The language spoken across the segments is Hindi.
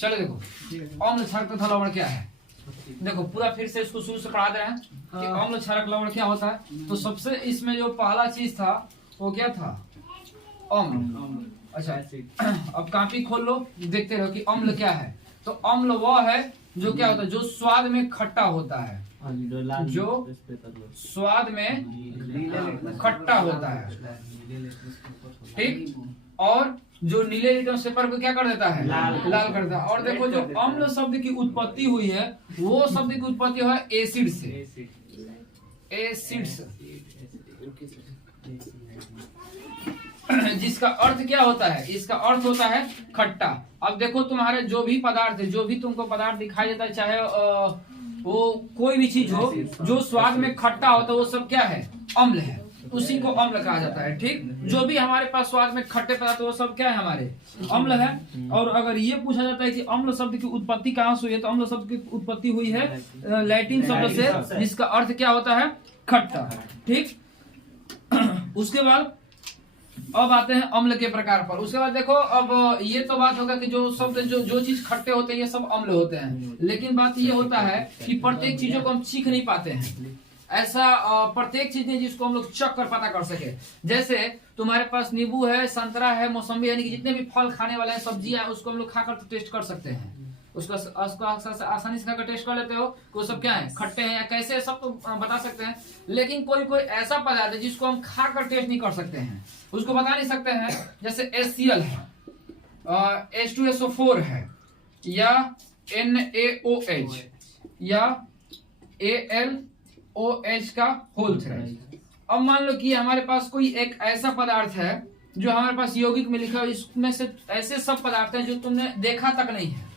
चलो देखो अम्ल क्षारक तथा लवण क्या है। देखो पूरा फिर से इसको शुरू से पढ़ा दे रहे हैं कि अम्ल क्षारक लवण क्या होता है। तो सबसे इसमें जो पहला चीज था वो क्या था, अम्ल। अच्छा अब कॉपी खोल लो, देखते रहो कि अम्ल क्या है। तो अम्ल वह है जो क्या होता है, जो स्वाद में खट्टा होता है, जो स्वाद में खट्टा होता है, ठीक। और जो नीले लिटमस पेपर को क्या कर देता है, लाल कर देता है। और देखो जो अम्ल शब्द की उत्पत्ति हुई है वो शब्द की उत्पत्ति हुआ है एसिड से, एसिड से, जिसका अर्थ क्या होता है, इसका अर्थ होता है खट्टा। अब देखो तुम्हारे जो भी पदार्थ है, जो भी तुमको पदार्थ दिखाई देता है, चाहे वो कोई भी चीज हो जो स्वाद में खट्टा होता है वो सब क्या है, अम्ल है, उसी को अम्ल कहा जाता है, ठीक। जो भी हमारे पास स्वाद में खट्टे पदार्थ वो सब क्या है, हमारे अम्ल है। और अगर ये पूछा जाता है कि अम्ल शब्द की उत्पत्ति कहाँ से हुई है, तो अम्ल शब्द की उत्पत्ति हुई है लैटिन शब्द से, जिसका अर्थ क्या होता है, खट्टा, ठीक। उसके बाद अब आते हैं अम्ल के प्रकार पर। उसके बाद देखो अब ये तो बात होगा कि जो शब्द जो चीज खट्टे होते हैं ये सब अम्ल होते हैं, लेकिन बात ये होता है कि प्रत्येक चीजों को हम सीख नहीं पाते हैं। ऐसा प्रत्येक चीज नहीं जिसको हम लोग चख कर पता कर सके। जैसे तुम्हारे पास नींबू है, संतरा है, मौसम्बी, यानी कि जितने भी फल खाने वाले हैं, सब्जियां, उसको हम लोग खाकर तो टेस्ट कर सकते हैं, उसको आसानी से खाकर टेस्ट कर लेते हो कि वो सब क्या है, खट्टे हैं या कैसे, सब तो बता सकते हैं। लेकिन कोई कोई ऐसा पदार्थ है जिसको हम खाकर टेस्ट नहीं कर सकते हैं, उसको बता नहीं सकते हैं। जैसे HCl है, H2SO4 है, या NaOH, या AlOH का होल थ्रेड। अब मान लो कि हमारे पास कोई एक ऐसा पदार्थ है जो हमारे पास यौगिक में लिखा है, इसमें से ऐसे सब पदार्थ हैं जो तुमने देखा तक नहीं है,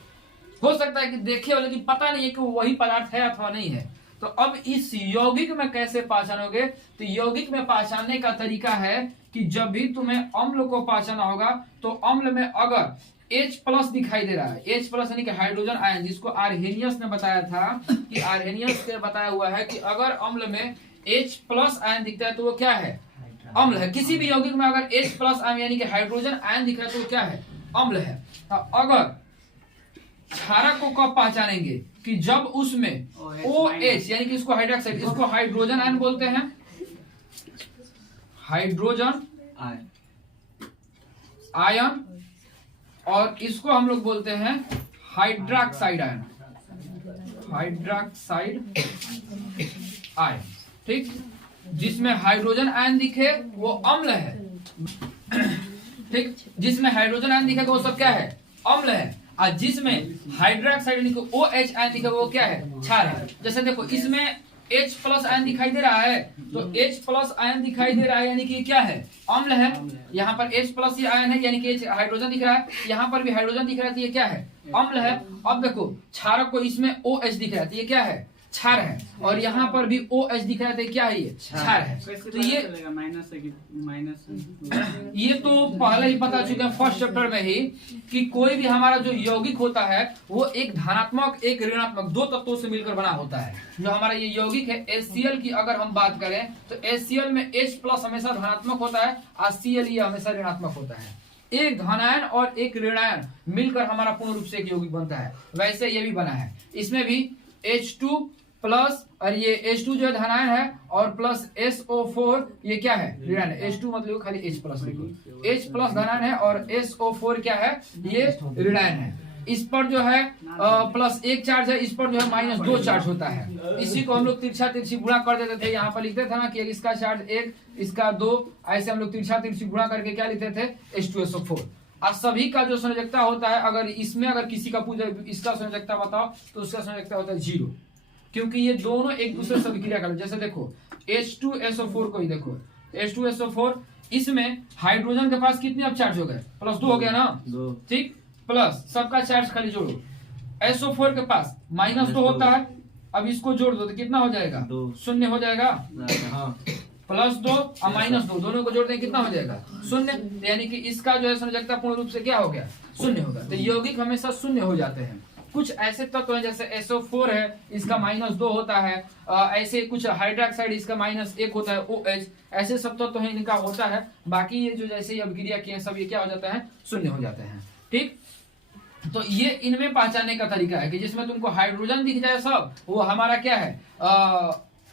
हो सकता है कि देखे हो लेकिन पता नहीं है कि वो वही पदार्थ है अथवा नहीं है। तो अब इस यौगिक में कैसे पहचानोगे, तो यौगिक में पहचानने का तरीका है कि जब भी तुम्हें अम्ल को पहचाना होगा तो अम्ल में अगर H+ दिखाई दे रहा है, H+ यानी कि हाइड्रोजन आयन, जिसको आर्हेनियस ने बताया था कि आर्हेनियस ने बताया हुआ है कि अगर अम्ल में H+ आयन दिखता है तो वो क्या है, अम्ल है। किसी भी यौगिक में अगर H+ आयन यानी कि हाइड्रोजन आयन दिख रहा है तो वो क्या है, अम्ल है। अगर क्षारक को कब पहचानेंगे, कि जब उसमें OH यानी कि इसको हाइड्रोक्साइड, इसको हाइड्रोजन आयन बोलते हैं, हाइड्रोजन आयन, और इसको हम लोग बोलते हैं हाइड्रोक्साइड आयन, हाइड्रोक्साइड आयन, ठीक। जिसमें हाइड्रोजन आयन दिखे वो अम्ल है, ठीक। जिसमें हाइड्रोजन आयन दिखे वो सब क्या है, अम्ल है। और जिसमें हाइड्रोक्साइड यानी कि OH आयन दिखे वो क्या है, क्षार है। जैसे देखो इसमें H+ आयन दिखाई दे रहा है, तो H+ आयन दिखाई दे रहा है यानी कि क्या है, अम्ल है। यहाँ पर H+ ही आयन है यानी कि हाइड्रोजन दिख रहा है, यहाँ पर भी हाइड्रोजन दिख रहा है, तो ये क्या है, अम्ल है। अब देखो क्षारक को इसमें OH दिख रहा है, तो ये क्या है, क्षार है। और यहाँ पर भी OH दिख रहा है, तो क्या है, ये क्षार है। तो ये तो पहले ही पता चुका है फर्स्ट चैप्टर में ही कि कोई भी हमारा जो यौगिक होता है वो एक धनात्मक एक ऋणात्मक दो तत्वों से मिलकर बना होता है। जो हमारा ये यौगिक है HCl की अगर हम बात करें तो HCl में H+ हमेशा धनात्मक होता है और Cl ये हमेशा ऋणात्मक होता है। एक धनायन और एक ऋणायन मिलकर हमारा पूर्ण रूप से एक यौगिक बनता है। वैसे ये भी बना है, इसमें भी H2+ और ये H2 जो है धनायन है और प्लस SO4 ये क्या है, ऋणायन है। H2 मतलब खाली H+ लिखो, H+ धनायन है और SO4 क्या है, ये ऋणायन है। इस पर जो है +1 चार्ज है, इस पर जो है -2 चार्ज होता है। इसी को हम लोग तिरछा तिरछी गुणा कर देते थे, यहाँ पर लिखते थे ना कि इसका चार्ज 1 इसका 2, ऐसे हम लोग तिरछा तिरछी गुणा करके क्या लिखते थे, H2SO4। और सभी का जो संयोजकता होता है, अगर इसमें अगर किसी का पूछे इसका संयोजकता बताओ तो उसका संयोजकता होता है 0, क्योंकि ये दोनों एक दूसरे से अभिक्रिया करते हैं। जैसे देखो H2SO4 को ही देखो, H2SO4 इसमें हाइड्रोजन के पास कितने अब चार्ज हो गए, +2 हो गया ना, ठीक। प्लस सबका चार्ज खाली जोड़ो, SO4 के पास -2 होता है, अब इसको जोड़ दो तो कितना हो जाएगा, 0 हो जाएगा। +2 और -2 दोनों को जोड़ते हैं कितना हो जाएगा, 0। यानी कि इसका जो है संयोजकता पूर्ण रूप से क्या हो गया, 0 होगा। तो यौगिक हमेशा 0 हो जाते हैं। कुछ ऐसे तत्व हैं जैसे SO4 है, इसका -2 होता है, ऐसे कुछ हाइड्रोक्साइड इसका -1 होता है, OH, ऐसे सब तत्व हैं इनका होता है। बाकी ये जो जैसे अभिक्रिया किए सब ये क्या हो जाता है, 0 हो जाते हैं, ठीक। तो ये इनमें पहचानने का तरीका है कि जिसमें तुमको हाइड्रोजन दिख जाए सब, वो हमारा क्या है,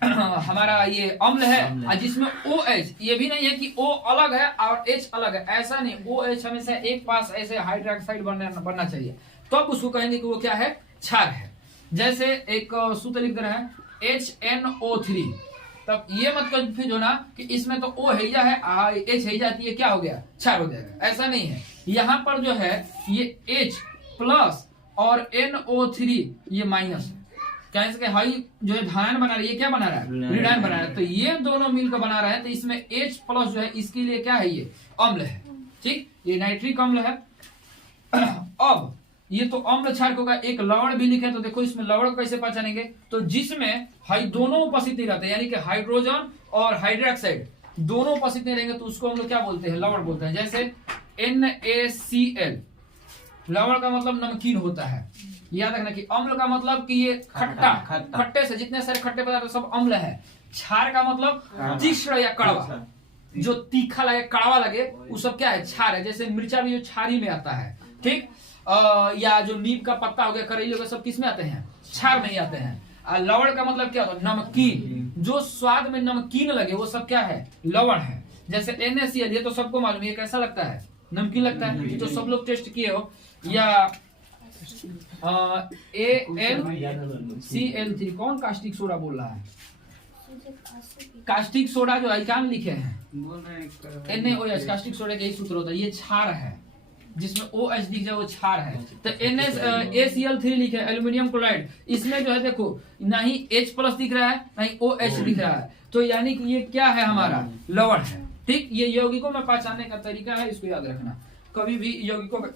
हमारा ये अम्ल है। और जिसमें OH, ये भी नहीं है कि O अलग है और H अलग है, ऐसा नहीं। OH हमेशा एक पास ऐसे हाइड्रोक्साइड बनना चाहिए, तब तो उसको कहेंगे कि वो क्या है, क्षार है। जैसे एक सूत्र लिख दे रहे हैं HNO3, तब ये मत कंफ्यूज होना कि इसमें तो O है या है, H है जाती है, क्या हो गया, क्षार हो जाएगा, ऐसा नहीं है। यहाँ पर जो है ये H प्लस और NO3 ये माइनस है, क्या इसके हाई जो है धान बना रहा है, ये क्या बना रहा है, ऋणायन बना रहा है। तो ये दोनों मिलकर बना रहे हैं, तो इसमें H प्लस जो है इसके लिए क्या है, ये अम्ल है, ठीक, ये नाइट्रिक अम्ल है। अब ये तो अम्ल क्षार होगा। एक लवण भी लिखे, तो देखो इसमें लवण कैसे पहचानेंगे, तो जिसमें दोनों उपस्थित नहीं रहते, यानी कि हाइड्रोजन और हाइड्रोक्साइड दोनों उपस्थित नहीं रहेंगे, तो उसको हम लोग क्या बोलते हैं, लवण बोलते हैं। जैसे NaCl, लवण का मतलब नमकीन होता है, याद रखना। कि अम्ल का मतलब कि ये खट्टा, खट्टे से जितने सारे खट्टे पदार्थ सब अम्ल है। क्षार का मतलब तीक्ष्ण या कड़वा, जो तीखा लगे, कड़वा लगे, वो सब क्या है, क्षार है। जैसे मिर्चा भी जो क्षारी में आता है, ठीक, या जो नीम का पत्ता हो गया, करेली हो गया, सब किस में आते हैं, क्षार में ही आते हैं। लवण का मतलब क्या होता है, नमकीन, जो स्वाद में नमकीन लगे वो सब क्या है, लवण है। जैसे NaCl, ये तो सबको मालूम है, कैसा लगता है, नमकीन लगता है, तो सब लोग टेस्ट किए हो। या AlCl3, कौन कास्टिक सोडा बोल रहा है, कास्टिक सोडा जो आइकान लिखे हैं NaOH, कास्टिक सोडा का यही सूत्र होता है, ये क्षार है। जिसमें OH दिख जाए वो क्षार है। तो NaCl3 लिखे एल्यूमिनियम क्लोराइड, इसमें जो है देखो ना ही H प्लस दिख रहा है ना ही OH दिख रहा है, तो यानी कि ये क्या है, हमारा लवण है, ठीक। ये यौगिकों में पहचानने का तरीका है, इसको याद रखना। कभी भी यौगिकों में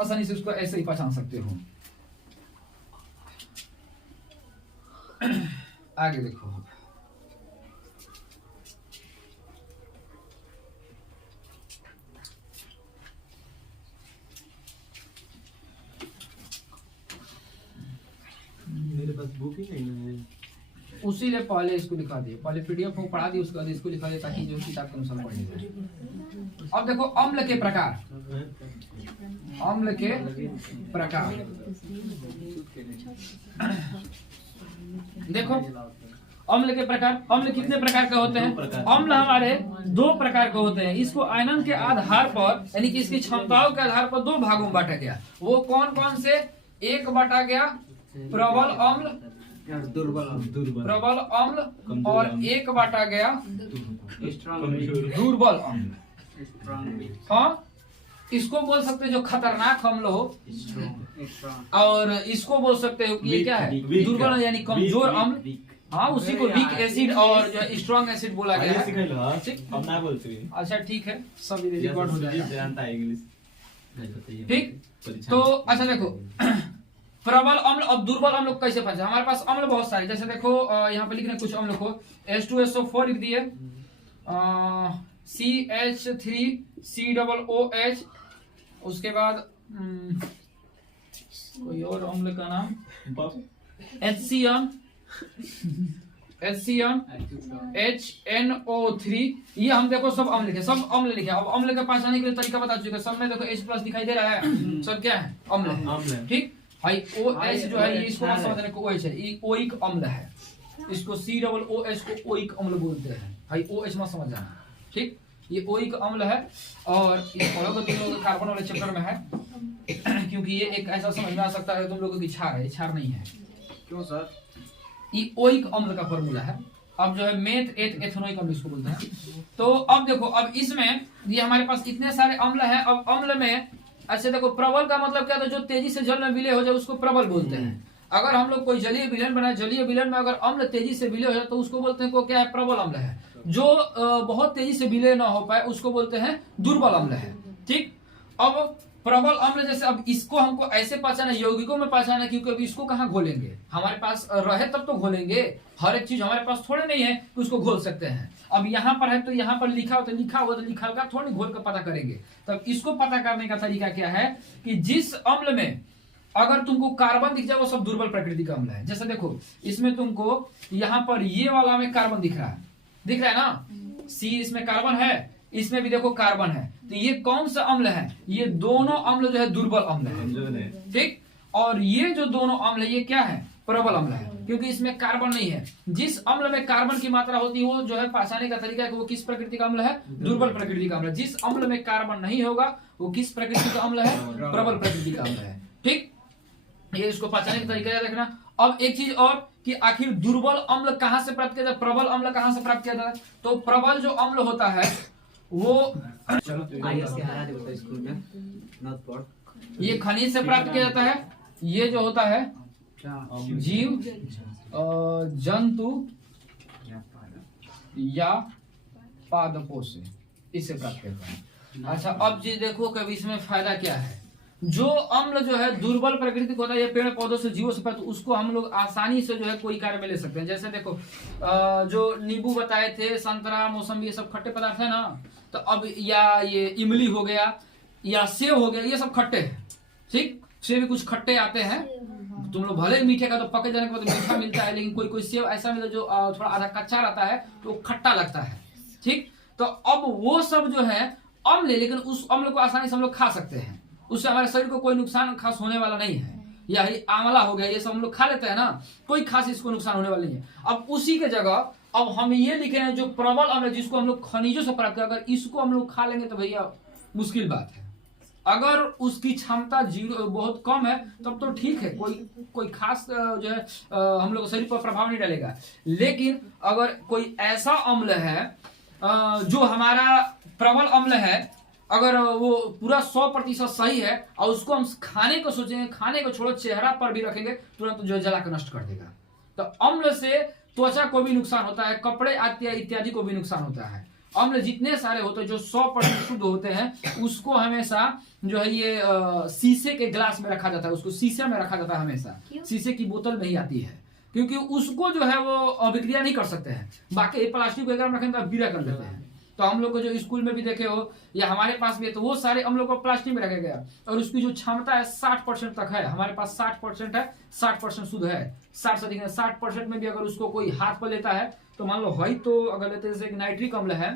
आसानी से उसको ऐसे ही पहचान सकते हो। आगे देखो, मेरे पास बुक ही नहीं है, उसी लिए पहले इसको लिखा दिए, पहले PDF को पढ़ा दिए, उसके बाद इसको लिखा दिया, ताकि जो किताब के अनुसार पढ़े जाए। अब देखो अम्ल के प्रकार, अम्ल के प्रकार देखो, अम्ल के प्रकार, अम्ल कितने प्रकार के होते हैं, अम्ल हमारे 2 प्रकार के होते हैं। इसको आयनन के आधार पर, यानी कि इसकी क्षमताओं के आधार पर 2 भागों में बांटा गया। वो कौन कौन से, एक बांटा गया प्रबल अम्ल, प्रबल अम्ल, और एक बांटा गया दुर्बल अम्ल। हाँ, इसको बोल सकते हैं जो खतरनाक अम्ल हो, और इसको बोल सकते हो कि ये क्या है, दुर्बल यानी कमजोर अम्ल। हाँ, उसी को वीक एसिड और जो स्ट्रॉन्ग एसिड बोला गया है। अच्छा ठीक है, सब रिकॉर्ड हो जाएगा, ठीक। तो अच्छा देखो, प्रबल अम्ल और दुर्बल अम्ल कैसे पहचाने, हमारे पास अम्ल बहुत सारे, जैसे देखो यहाँ पे लिख रहे कुछ अम्ल को, H2SO4 लिख दिए, CH3COOH, उसके बाद कोई और अम्ल का नाम HCN, HNO3, ये हम देखो सब अम्ल लिखे, सब अम्ल लिखे। अब अम्ल के पहचानने के लिए तरीका बता चुके, सब में देखो H प्लस दिखाई दे रहा है, सब क्या है, अम्ल है, ठीक। भाई OH जो है, ये इसको मत समझने को, OH है, ये ओइक अम्ल है, इसको COOH को ओइक अम्ल बोलते हैं। भाई OH मत समझ जाना, ठीक, ये ओइक अम्ल है। और ये पढ़ोगे तुम लोग कार्बन वाले चैप्टर में है, क्योंकि ये एक ऐसा समझ में आ सकता है तुम लोगों की क्षार है, क्षार नहीं है। क्यों सर, ये ओइक अम्ल का फॉर्मूला है। अब जो है मेथ एथेनोइक अम्ल इसको बोलते हैं। तो अब देखो, अब इसमें ये हमारे पास इतने सारे अम्ल हैं। अब अम्ल में अच्छा देखो, प्रबल का मतलब क्या था, जो तेजी से जल में विलय हो जाए उसको प्रबल बोलते हैं। अगर हम लोग कोई जलीय विलयन बनाए, जलीय विलयन में अगर अम्ल तेजी से विलय हो जाए तो उसको बोलते हैं को क्या है, प्रबल अम्ल है। जो बहुत तेजी से विलय ना हो पाए उसको बोलते हैं दुर्बल अम्ल है, ठीक। अब प्रबल अम्ल, जैसे अब इसको हमको ऐसे पहचाना, यौगिकों में पहचाना, क्योंकि अब इसको कहाँ घोलेंगे, हमारे पास रहे तब तो घोलेंगे, हर एक चीज हमारे पास थोड़े नहीं है कि उसको घोल सकते हैं। अब यहाँ पर है तो यहाँ पर लिखा हो तो लिखा हुआ, तो लिखा का थोड़ी घोल कर पता करेंगे। तब इसको पता करने का तरीका क्या है कि जिस अम्ल में अगर तुमको कार्बन दिख जाए वो सब दुर्बल प्रकृति का अम्ल है। जैसे देखो इसमें तुमको यहाँ पर ये वाला में कार्बन दिख रहा है ना, C इसमें कार्बन है, इसमें भी देखो कार्बन है, तो ये कौन सा अम्ल है? ये दोनों अम्ल जो है दुर्बल अम्ल है, ठीक। और ये जो दोनों अम्ल है ये क्या है? प्रबल अम्ल है, क्योंकि इसमें कार्बन नहीं है। जिस अम्ल में कार्बन की मात्रा होती है वो जो है पहचानने का तरीका है कि वो किस प्रकृति का अम्ल है? दुर्बल प्रकृति का अम्ल है। जिस अम्ल में कार्बन नहीं होगा वो किस प्रकृति का अम्ल है? प्रबल प्रकृति का अम्ल है, ठीक। ये इसको पहचानने का तरीका याद रखना। अब एक चीज और कि आखिर दुर्बल अम्ल कहां से प्राप्त किया जाता है, प्रबल अम्ल कहां से प्राप्त किया जाता है? तो प्रबल जो अम्ल होता है वो ये खनिज से प्राप्त किया जाता है। ये जो होता है जीव जंतु या पादपों से, इससे प्राप्त करता है। अच्छा, अब जी देखो कभी इसमें फायदा क्या है। जो अम्ल जो है दुर्बल प्रकृति का होता है, ये पेड़ पौधों से जीवों से प्राप्त, उसको हम लोग आसानी से जो है कोई कार्य में ले सकते हैं। जैसे देखो जो नींबू बताए थे, संतरा, मौसम्बी, ये सब खट्टे पदार्थ है ना। तो अब या ये इमली हो गया या सेब हो गया, ये सब खट्टे हैं, ठीक। सेब भी कुछ खट्टे आते हैं। तुम लोग भले मीठे का तो पके जाने के बाद मीठा मिलता है, लेकिन कोई कोई सेब ऐसा मिलता है जो थोड़ा आधा कच्चा रहता है तो खट्टा लगता है, ठीक। तो अब वो सब जो है अम्ल है, लेकिन उस अम्ल को आसानी से हम लोग खा सकते हैं, उससे हमारे शरीर को कोई नुकसान खास होने वाला नहीं है। यही आंवला हो गया, ये सब हम लोग खा लेते हैं ना, कोई खास इसको नुकसान होने वाला नहीं है। अब उसी के जगह अब हम ये लिखे हैं जो प्रबल अम्ल जिसको हम लोग खनिजों से प्राप्त करें, अगर इसको हम लोग खा लेंगे तो भैया मुश्किल बात है। अगर उसकी क्षमता जीरो बहुत कम है तब तो ठीक है, कोई खास जो है हम लोग शरीर पर प्रभाव नहीं डालेगा। लेकिन अगर कोई ऐसा अम्ल है जो हमारा प्रबल अम्ल है, अगर वो पूरा 100% सही है और उसको हम खाने को सोचेंगे, खाने को छोड़ो चेहरा पर भी रखेंगे, तुरंत जो जला कर नष्ट कर देगा। तो अम्ल से त्वचा को भी नुकसान होता है, कपड़े इत्यादि को भी नुकसान होता है। अम्ल जितने सारे होते हैं जो 100% शुद्ध होते हैं, उसको हमेशा जो है ये शीशे के गिलास में रखा जाता है, उसको शीशे में रखा जाता है हमेशा, शीशे की बोतल में ही आती है, क्योंकि उसको जो है वो अभिक्रिया नहीं कर सकते हैं। बाकी प्लास्टिक वगैरह में रखेंगे तो अभिक्रिया कर देते हैं। तो हम लोग को जो स्कूल में भी देखे हो या हमारे पास भी है, तो वो सारे हम लोग को प्लास्टिक में रखा गया और उसकी जो क्षमता है 60% तक है। हमारे पास 60% है, 60% शुद्ध है, 60 से अधिक 60% में भी अगर उसको कोई हाथ पर लेता है तो मान लो है, तो अगर लेते जैसे नाइट्रिक अम्ल है,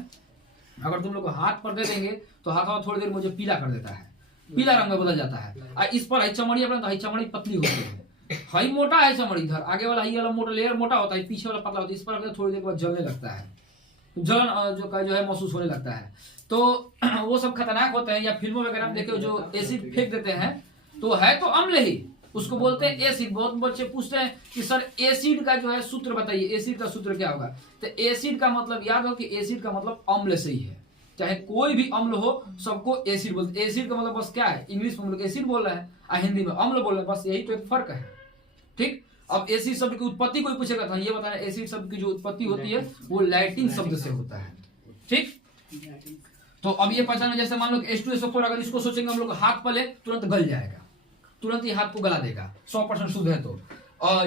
अगर तुम लोग को हाथ पर दे देंगे तो हाथ थोड़ी देर मुझे पीला कर देता है, पीला रंग में बदल जाता है। और इस पर है चमड़ी, अपना तो है चमड़ी पतली होती है, है मोटा है चमड़ी, इधर आगे वाला ही वाला मोटा लेयर मोटा होता है, पीछे वाला पतला होता है। इस पर थोड़ी देर बाद जलने लगता है, जलन जो है महसूस होने लगता है। तो वो सब खतरनाक होते हैं। या फिल्मों वगैरह में देखे जो एसिड फेंक देते हैं, तो है तो अम्ल ही, उसको बोलते हैं एसिड। बहुत बच्चे पूछते हैं कि सर एसिड का जो है सूत्र बताइए, एसिड का सूत्र क्या होगा? तो एसिड का मतलब याद हो कि एसिड का मतलब अम्ल से ही है। चाहे कोई भी अम्ल हो सबको एसिड बोलते हैं। एसिड का मतलब बस क्या है, इंग्लिश में हम लोग एसिड बोल रहे हैं और हिंदी में अम्ल बोल रहे हैं, बस यही तो एक फर्क है, ठीक। अब एसिड शब्द की उत्पत्ति कोई पूछेगा तो ये बताना, एसिड शब्द की जो उत्पत्ति होती है वो लैटिन शब्द से होता है, ठीक। तो अब ये पहचाना, जैसे मान लो H2SO4, अगर इसको सोचेंगे हम लोग हाथ पर ले तुरंत गल जाएगा, तुरंत ही हाथ को गला देगा, 100% शुद्ध है। तो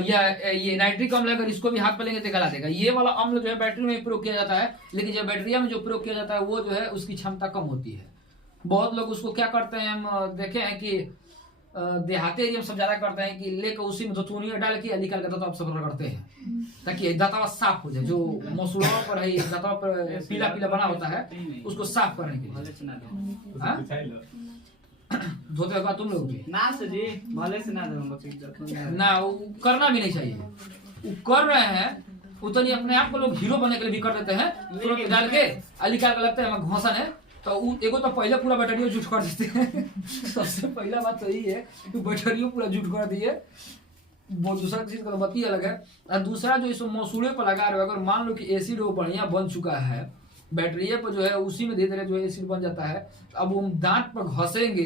या ये नाइट्रिक अम्ल अगर इसको भी हाथ पर लेंगे तो गला देगा। ये वाला अम्ल जो है बैटरी में प्रयोग किया जाता है, लेकिन जब बैटरिया में जो प्रयोग किया जाता है वो जो है उसकी क्षमता कम होती है। बहुत लोग उसको क्या करते हैं, हम देखे हैं कि देहाती एरिया में सब ज्यादा करते हैं कि लेकर उसी में धुतूनिया डाल के निकाल के दांतों सब रगड़ते हैं ताकि दांतवा साफ हो जाए। जो मसूड़ा पर है दांतवा पर पीला पीला बना होता है, उसको साफ करने के लिए धोते होगा तुम लोग भी ना, वो करना भी नहीं चाहिए। वो कर रहे हैं उतनी अपने आप को लोग हीरो बनने के लिए भी कर देते हैं, तुरंत डाल के निकाल के लगता है घोंसन है। तो एगो तो पहले पूरा बैटरियो जूट कर देते हैं सबसे पहला बात तो यही है कि बैटरियो पूरा जूट कर दिए। वो दूसरा चीज का तो बात ही अलग है। और दूसरा जो इस मसूड़े पर लगा रहे हो, अगर मान लो कि एसिड वो बढ़िया बन चुका है बैटरिये पर जो है, उसी में धीरे धीरे जो है एसिड बन जाता है, अब वो दांत पर घसेंगे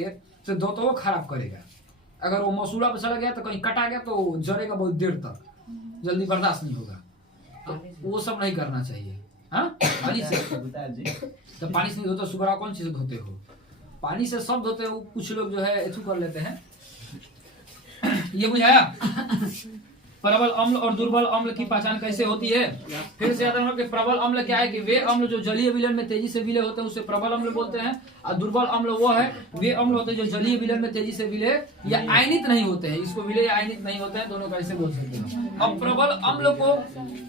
तो दांतों को खराब करेगा। अगर वो मसूड़ा पर चला गया तो कहीं कटा गया तो जलेगा बहुत देर तक, जल्दी बर्दाश्त नहीं होगा। तो वो सब नहीं करना चाहिए। हाँ, पानी से तो पानी से नहीं धोते, सुबह कौन चीज धोते हो? पानी से सब धोते हो। कुछ लोग जो है ऐसे कर लेते हैं ये बुझाया प्रबल अम्ल और दुर्बल अम्ल की पहचान कैसे होती है? फिर से याद रखना कि प्रबल अम्ल क्या है कि वे अम्ल जो जलीय विलयन में तेजी से विलय होते हैं उसे प्रबल अम्ल बोलते हैं, और दुर्बल अम्ल वो है वे अम्ल होते हैं जो जलीय विलयन में तेजी से विलय या आयनित नहीं होते हैं। इसको विलय या आयनित नहीं होते हैं, दोनों कैसे बोल सकते हैं। अब प्रबल अम्ल को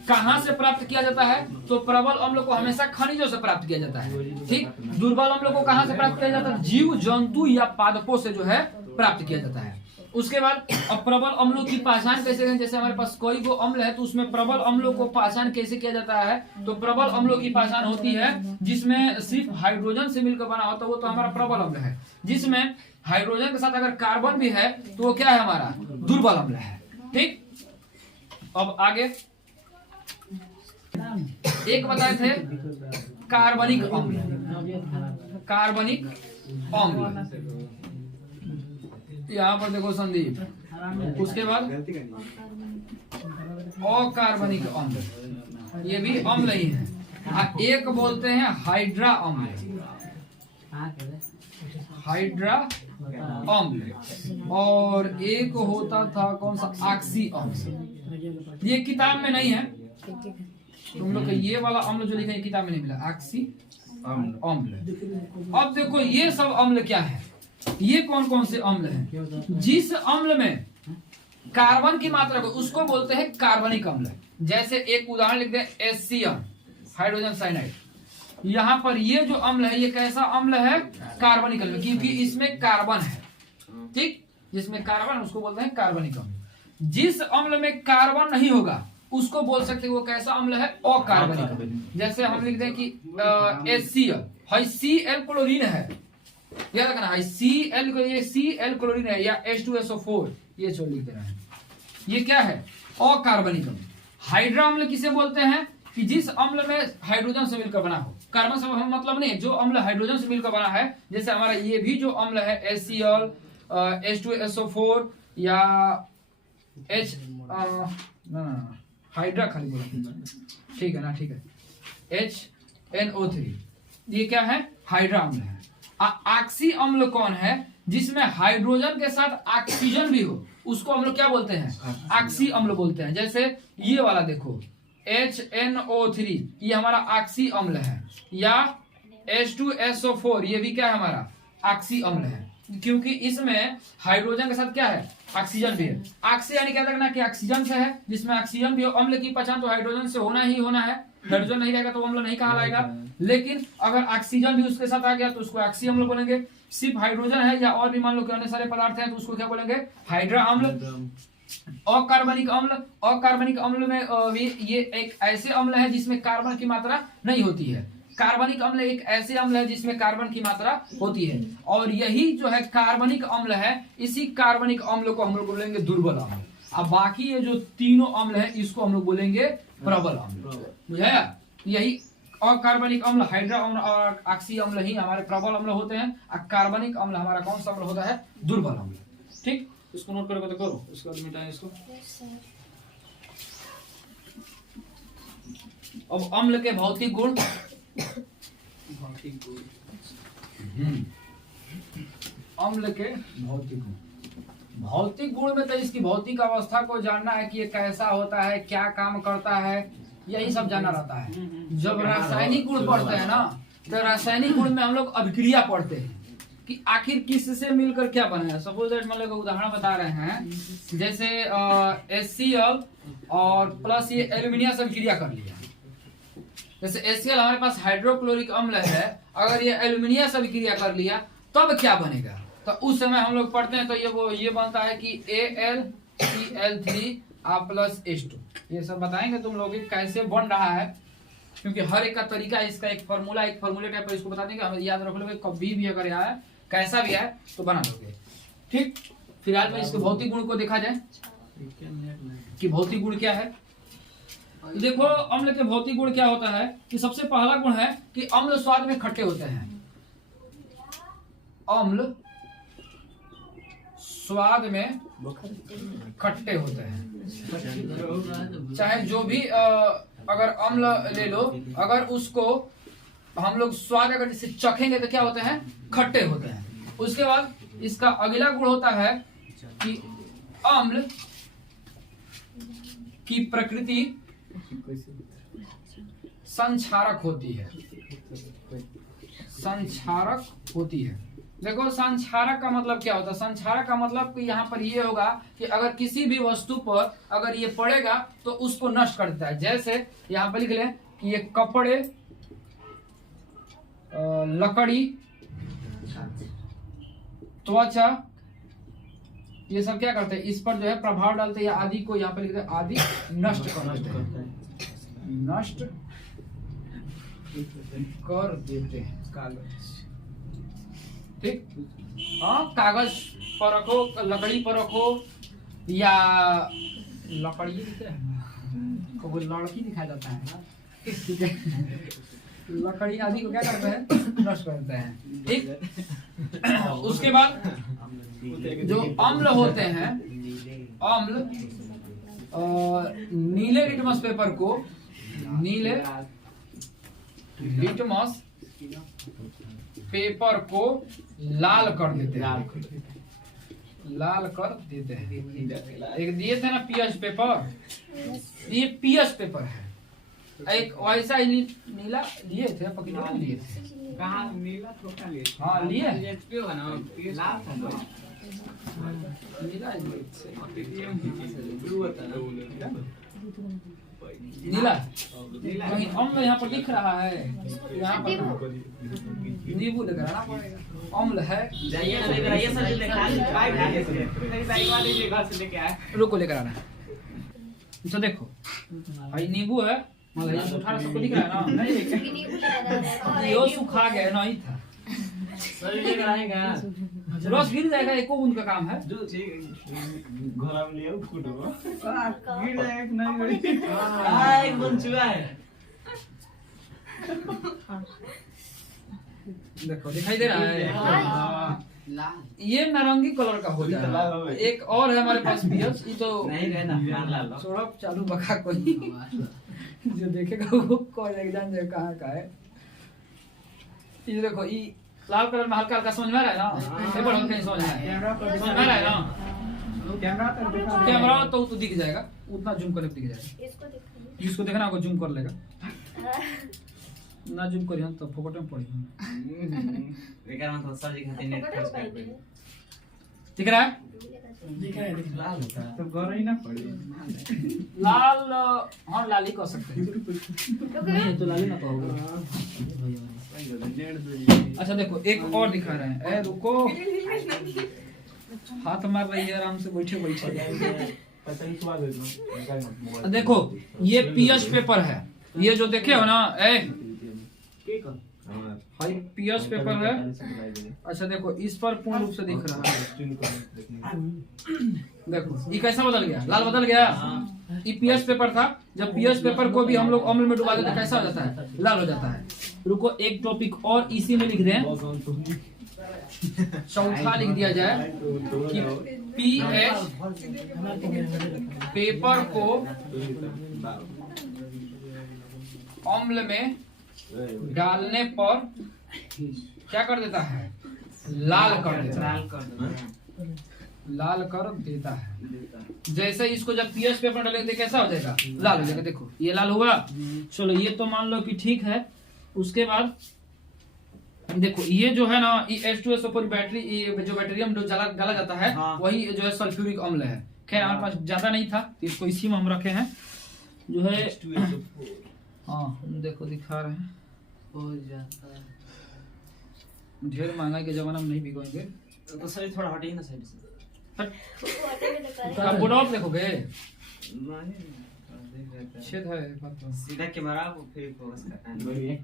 कहां से प्राप्त किया जाता है? तो प्रबल अम्ल को हमेशा खनिजों से प्राप्त किया जाता है, ठीक। दुर्बल अम्ल को कहां से प्राप्त किया जाता है? जीव जंतु या पादपों से जो है प्राप्त किया जाता है। उसके बाद अब प्रबल अम्लों की पहचान कैसे करें? जैसे हमारे पास कोई वो अम्ल है तो उसमें प्रबल अम्लों को पहचान कैसे किया जाता है? तो प्रबल अम्लों की पहचान होती है जिसमें सिर्फ हाइड्रोजन से मिलकर बना होता है, वो तो हमारा प्रबल अम्ल है। जिसमें हाइड्रोजन के साथ अगर कार्बन भी है तो वो क्या है? हमारा दुर्बल अम्ल है, ठीक। अब आगे एक बताए थे कार्बनिक अम्ल। कार्बनिक अम्ल यहाँ पर देखो संदीप, उसके बाद अकार्बनिक अम्ल, ये भी अम्ल ही है। एक बोलते हैं हाइड्रा अम्ल, हाइड्रा अम्ल, और एक होता था कौन सा? ऑक्सी अम्ल। ये किताब में नहीं है, तुम लोग ये वाला अम्ल जो लिखा है किताब में नहीं मिला, ऑक्सी अम्ल। अब देखो ये सब अम्ल क्या है, ये कौन कौन से अम्ल हैं? जिस अम्ल में कार्बन की मात्रा को उसको बोलते हैं कार्बनिक अम्ल। जैसे एक उदाहरण लिखते हैं HCl, हाइड्रोजन साइनाइड। यहाँ पर ये जो अम्ल है ये कैसा अम्ल है? कार्बनिक अम्ल, क्योंकि इसमें कार्बन है, ठीक। जिसमें कार्बन उसको बोलते हैं कार्बनिक अम्ल। जिस अम्ल में कार्बन नहीं होगा उसको बोल सकते हैं वो कैसा अम्ल है? अकार्बनिक अम्ल। जैसे हम लिखते हैं कि HCl, Cl क्लोरीन है, याद रखना है Cl को, ये Cl क्लोरीन है, या H2SO4 ये छोड़ लिख देना है। ये क्या है? अकार्बनिक अम्ल। हाइड्रा अम्ल किसे बोलते हैं? कि जिस अम्ल में हाइड्रोजन से मिलकर बना हो। कार्बन से मतलब नहीं, जो अम्ल हाइड्रोजन से मिलकर बना है। जैसे हमारा ये भी जो अम्ल है HCl, H2SO4 या हाइड्रा खाली बोला, ठीक है ना, ठीक है, HNO3, ये क्या है? हाइड्रा अम्ल है। ऑक्सी अम्ल कौन है? जिसमें हाइड्रोजन के साथ ऑक्सीजन भी हो उसको हम लोग क्या बोलते हैं? ऑक्सी अम्ल बोलते हैं। जैसे ये वाला देखो HNO3, ये हमारा ऑक्सी अम्ल है, या H2SO4 ये भी क्या है? हमारा ऑक्सी अम्ल है, क्योंकि इसमें हाइड्रोजन के साथ क्या है? ऑक्सीजन भी है। ऑक्सी यानी क्या रखना कि ऑक्सीजन से है, जिसमें ऑक्सीजन भी हो। अम्ल की पहचान तो हाइड्रोजन से होना ही होना है, हाइड्रोजन नहीं रहेगा तो अम्ल नहीं कहलाएगा। लेकिन अगर ऑक्सीजन भी उसके साथ आ गया तो उसको ऑक्सी अम्ल बोलेंगे। सिर्फ हाइड्रोजन है या और भी मान लो कि अन्य सारे पदार्थ हैं तो उसको क्या बोलेंगे? हाइड्रा अम्ल। अकार्बनिक अम्ल, अकार्बनिक अम्ल में ये एक ऐसे अम्ल है जिसमें कार्बन की मात्रा नहीं होती है। कार्बनिक अम्ल एक ऐसे अम्ल है जिसमें कार्बन की मात्रा होती है, और यही जो है कार्बनिक अम्ल है, इसी कार्बनिक अम्ल को हम लोग बोलेंगे दुर्बल अम्ल। अब बाकी ये जो तीनों अम्ल है इसको हम लोग बोलेंगे प्रबल अम्ल। बुझाया? यही अकार्बनिक अम्ल, हाइड्रा अम्ल और ऑक्सी अम्ल ही हमारे प्रबल अम्ल होते हैं। कार्बनिक अम्ल हमारा कौन सा अम्ल होता है? दुर्बल अम्ल, ठीक। इसको नोट करोगे तो करो, इसको मिटाएं इसको। अब अम्ल के भौतिक गुण, अम्ल के भौतिक गुण, भौतिक गुण में तो इसकी भौतिक अवस्था को जानना है कि ये कैसा होता है, क्या काम करता है, यही सब जाना रहता है। जब रासायनिक गुण पढ़ते हैं ना तो रासायनिक गुण में हम लोग अभिक्रिया पढ़ते हैं कि आखिर किससे मिलकर क्या बना है। सपोज दैट मतलब उदाहरण बता रहे हैं, जैसे HCl और प्लस ये एल्यूमिनियम से अभिक्रिया कर लिया। जैसे HCl हमारे पास हाइड्रोक्लोरिक अम्ल है, अगर ये एल्यूमिनियम से अभिक्रिया कर लिया तब क्या बनेगा? तो उस समय हम लोग पढ़ते हैं तो ये बनता है कि AlCl3 प्लस H2। ये सब बताएंगे तुम लोग कैसे बन रहा है, क्योंकि हर एक का तरीका, इसका एक फॉर्मूला, एक फॉर्मूले टाइप पर इसको बता देंगे। हमें याद रख लोगे, कभी भी अगर आया कैसा भी आए तो बना लोगे, ठीक। फिलहाल में इसके भौतिक गुण को देखा जाए कि भौतिक गुण क्या है। देखो अम्ल के भौतिक गुण क्या होता है कि सबसे पहला गुण है कि अम्ल स्वाद में खट्टे होते हैं। अम्ल स्वाद में खट्टे होते हैं। चाहे जो भी अगर अम्ल ले लो, अगर उसको हम लोग स्वाद अगर इसे चखेंगे तो क्या होते हैं? खट्टे होते हैं। उसके बाद इसका अगला गुण होता है कि अम्ल की प्रकृति संक्षारक होती है। संक्षारक होती है। देखो संक्षारक का मतलब क्या होता है? संक्षारक का मतलब कि यहाँ पर ये होगा कि अगर किसी भी वस्तु पर अगर ये पड़ेगा तो उसको नष्ट कर देता है। जैसे यहाँ पर लिख लें कि ये कपड़े, लकड़ी, त्वचा, ये सब क्या करते हैं? इस पर जो है प्रभाव डालते हैं या आदि को यहाँ पर लिखते हैं आदि नष्ट कर देते हैं। नष्ट कर देते हैं। कागज, ठीक, हाँ, कागज पर रखो, लकड़ी पर रखो, या लकड़ी को लड़की दिखाया जाता है ना, ठीक है, लकड़ी आदि को क्या करते हैं? नष्ट करते हैं, ठीक। उसके बाद जो अम्ल होते हैं, अम्ल, नीले लिटमस पेपर को, नीले लिटमस पेपर को लाल कर देते हैं। लाल कर देते हैं। एक दिए थे ना पीएच पेपर, ये पीएच पेपर है। एक वैसा ही नीला लिए थे, पकड़े नहीं लिए थे। कहाँ नीला थोड़ा लिए? हाँ लिए, नीला नीला कहीं अम्ल यहाँ पर दिख रहा है, यहाँ पर नींबू लेकर आना पड़ेगा। अम्ल है, जाइए ना लेकर आइए सर, रुको लेकर आना। तो देखो भाई नींबू है, मतलब ये उठाना सबको दिख रहा है ना? नहीं, ये सुखा गया, नहीं था। सर लेकर आएगा, रस गिर जाएगा, एको बूंद का काम है। जो घोड़ा में लिया कुटो गिर जाएगा कि नहीं गिरेगा? एक बन चुका है। देखो दिखाई दे रहा है, ये नारंगी कलर का हो जाएगा। एक और है हमारे पास पीएच, ये तो नहीं रहना, थोड़ा चालू बका कोई जो देखेगा वो कोई जान जाए कहाँ का है। ये देखो, ये लाल कलर में हल्का हल्का समझ में आ रहा है ना? ये बड़ा कहीं समझ में आ रहा है ना? कैमरा तो दिख जाएगा, उतना जूम करके दिख जाएगा। जिसको देखना होगा जूम कर लेगा, ना जूम करिए तो फोकट में पड़ी। बेकार मतलब सर जी खाते नेट खर्च कर दे। दिख रहा है? लाल होता है तो गोरा ही ना पड़े। लाल, हाँ लाल ही कह सकते हैं। नहीं तो लाल ही ना कहोगे। अच्छा देखो एक और दिखा रहे हैं। ए रुको, हाथ मार रही है, आराम से बैठे बैठे। देखो ये पीएच पेपर है, ये जो देखे हो ना, भाई पीएच पेपर है। अच्छा देखो इस पर पूर्ण रूप से दिख रहा है। देखो ये कैसा बदल गया, लाल बदल गया। ये पीएच पेपर था, जब पीएच पेपर को भी हम लोग अम्ल में डुबा देते कैसा हो जाता है? लाल हो जाता है। रुको एक टॉपिक और इसी में लिख दें, चौथा लिख दिया जाए कि पीएच पेपर को अम्ल में डालने पर क्या कर देता है? लाल कर देता है। लाल कर देता है। जैसे इसको जब पीएच पेपर डालेंगे कैसा हो जाएगा? लाल हो जाएगा। देखो ये लाल हुआ। चलो ये तो मान लो कि ठीक है। उसके बाद देखो ये जो है ना, ये H2SO4 बैटरी, ये जो बैटरियम जो डाला जाता है, वही जो है सल्फ्यूरिक अम्ल है। खैर हमारे पास ज्यादा नहीं था, इसको इसी में हम रखे हैं जो है। हाँ देखो दिखा रहे हैं, ढेर महंगाई के जमाना में नहीं बिकोएंगे। तो सर थोड़ा हटिए ना साइड से। आप बोर्ड देखोगे, नहीं छेद है मतलब। सीधा कैमरा को फिर फोकस करना है।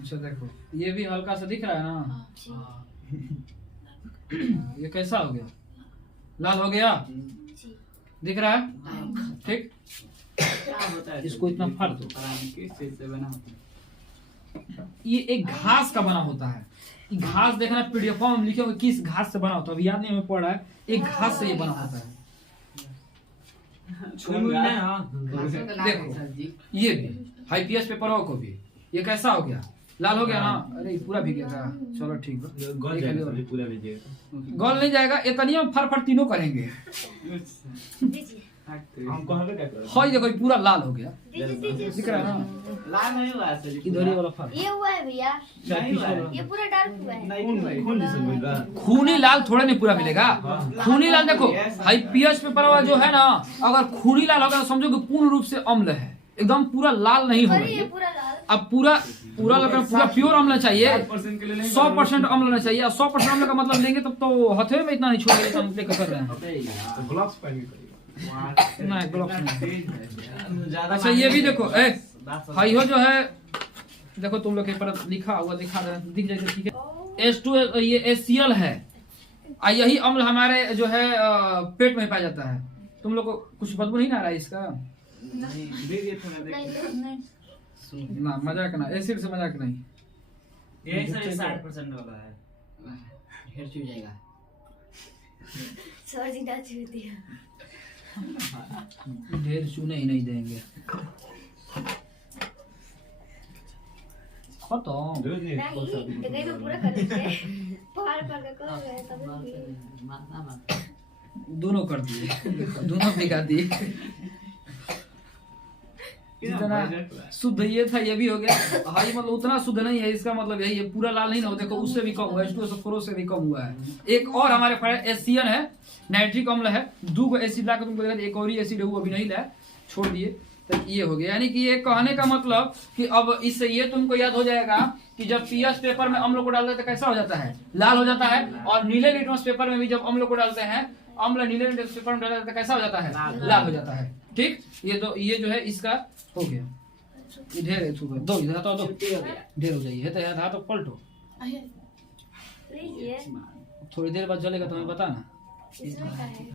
अच्छा देखो ये भी हल्का सा दिख रहा है ना? ये कैसा हो गया? लाल हो गया, दिख रहा है? ठीक, इसको इतना फाड़ दो। किस चीज से बना होता है? ये एक घास का बना होता है। ये घास देखना पीडीएफ में लिखे होंगे किस घास से बना होता है, अभी याद नहीं हमें पड़ रहा है। एक घास से ये बना होता है। देखो ये भी हाई पीएच पेपर हो को भी ये कैसा हो गया? लाल हो गया ना? अरे पूरा भीग गया था। चलो ठीक है, गल जाएगा पूरा लीजिएगा। गल नहीं जाएगा, इतनी हम फर तीनों करेंगे। हम कहबे क्या करें हाँ ये देखो ये पूरा लाल हो गया, दीजिए दिख रहा है ना, लाल नहीं हुआ है सर इधर ये वाला फल ये हुआ है भैया, नहीं हुआ है ये पूरा डार्क हुआ है। नहीं कौन जिसमें मिला खूनी लाल थोड़ा नहीं पूरा मिलेगा। खूनी लाल देखो हाई पीएच पेपर वाला जो है ना, अगर खूनी लाल होगा तो समझो कि पूर्ण रूप से अम्ल है, एकदम पूरा लाल नहीं होगा अरे ये ये। पूरा लाल। अब पूरा लगता है पूरा प्योर अम्ल चाहिए, 5% के लिए नहीं 100% अम्ल होना चाहिए। 100% अम्ल का मतलब लेंगे तब तो हथवे में इतना नहीं छोड़ेंगे तो हम लेकर कर रहे हैं। तो ग्लव्स पहन के करिए। नहीं ग्लव्स नहीं। ज्यादा अच्छा ये भी देखो हाई हो जो है, देखो तुम लोग के पर लिखा हुआ दिखा रहे हैं, दिख जाएगा ठीक है। H2 ये HCl है, यही अम्ल हमारे जो है पेट में पाया जाता है। तुम लोग को कुछ बदबू नहीं आ रहा है इसका? नहीं दे दिए थोड़ा देख ना मजाक ना, एसिड से मजाक नहीं। यही सर 60% वाला है हेयर चू जाएगा। सर जी ना छू दिया। ढेर चूने ही नहीं देंगे। खत्म। रोज नहीं नहीं जगह में पूरा कर देते, पहाड़ पर का कर रहे हैं तब भी। दोनों कर दिए, दोनों भिगा दिए। जितना शुद्ध ये था ये भी हो गया। हाई मतलब उतना शुद्ध नहीं है, इसका मतलब यही है पूरा लाल नहीं ना हो। देखो उससे भी कम हुआ है, H2SO4 से भी कम हुआ है। एक और हमारे पास एसियन है, नाइट्रिक अम्ल है। 2 एसिड ला के तुमको देखा, एक और ही एसिड है वो अभी नहीं लाया, छोड़ दिए। तो ये हो गया, यानी कि ये कहने का मतलब कि अब इससे ये तुमको याद हो जाएगा कि जब पीएच पेपर में अम्ल को डालते हैं तो कैसा हो जाता है, लाल हो जाता है। और नीले लिटमस पेपर में भी जब अम्ल को डालते हैं, अम्ल नीले लिटमस पेपर में डाला जाता है कैसा हो जाता है, लाल हो जाता है। ठीक, ये तो ये जो है इसका हो गया। ये ढेर है, छू दो इधर तो दो ढेर हो जाइए, तो यार तो पलटो, प्लीज ये थोड़ी देर बाद जलेगा तुम्हें बताना। इसमें क्या है?